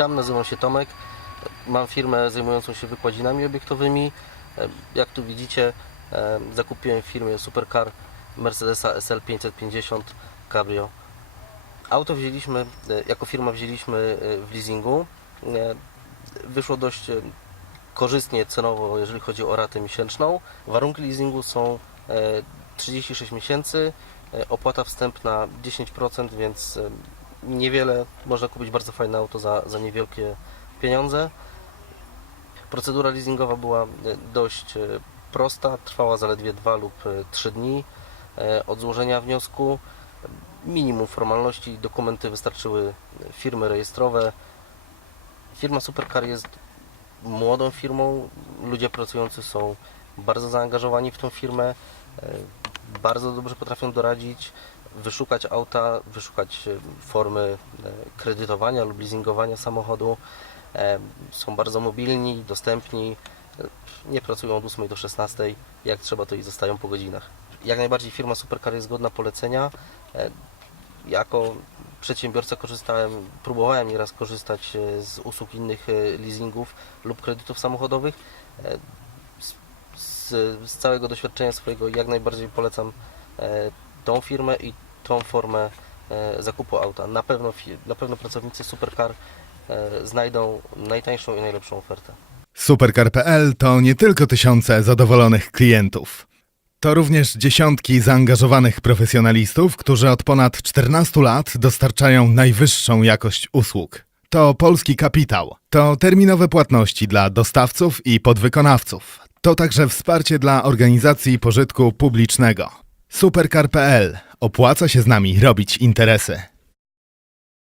Witam, nazywam się Tomek. Mam firmę zajmującą się wykładzinami obiektowymi. E, Jak tu widzicie, e, zakupiłem w firmie Supercar Mercedesa SL 550 Cabrio. Auto wzięliśmy, e, jako firma wzięliśmy w leasingu. Wyszło dość korzystnie cenowo, jeżeli chodzi o ratę miesięczną. Warunki leasingu są e, 36 miesięcy, opłata wstępna 10%, więc niewiele, można kupić bardzo fajne auto za, za niewielkie pieniądze. Procedura leasingowa była e, dość e, prosta, trwała zaledwie 2 lub 3 dni e, od złożenia wniosku. Minimum formalności, dokumenty wystarczyły firmy rejestrowe. Firma Supercar jest młodą firmą, ludzie pracujący są bardzo zaangażowani w tą firmę, bardzo dobrze potrafią doradzić, wyszukać auta, wyszukać e, formy e, kredytowania lub leasingowania samochodu. E, Są bardzo mobilni, dostępni, nie pracują od 8 do 16, jak trzeba to i zostają po godzinach. Jak najbardziej firma Supercar jest godna polecenia. Jako przedsiębiorca korzystałem, próbowałem nieraz korzystać z usług innych leasingów lub kredytów samochodowych. Z, z, z całego doświadczenia swojego jak najbardziej polecam tą firmę i tą formę e, zakupu auta. Na pewno, na pewno pracownicy Supercar e, znajdą najtańszą i najlepszą ofertę. Supercar.pl to nie tylko tysiące zadowolonych klientów. To również dziesiątki zaangażowanych profesjonalistów, którzy od ponad 14 lat dostarczają najwyższą jakość usług. To polski kapitał. To terminowe płatności dla dostawców i podwykonawców. To także wsparcie dla organizacji pożytku publicznego. Supercar.pl. Opłaca się z nami robić interesy.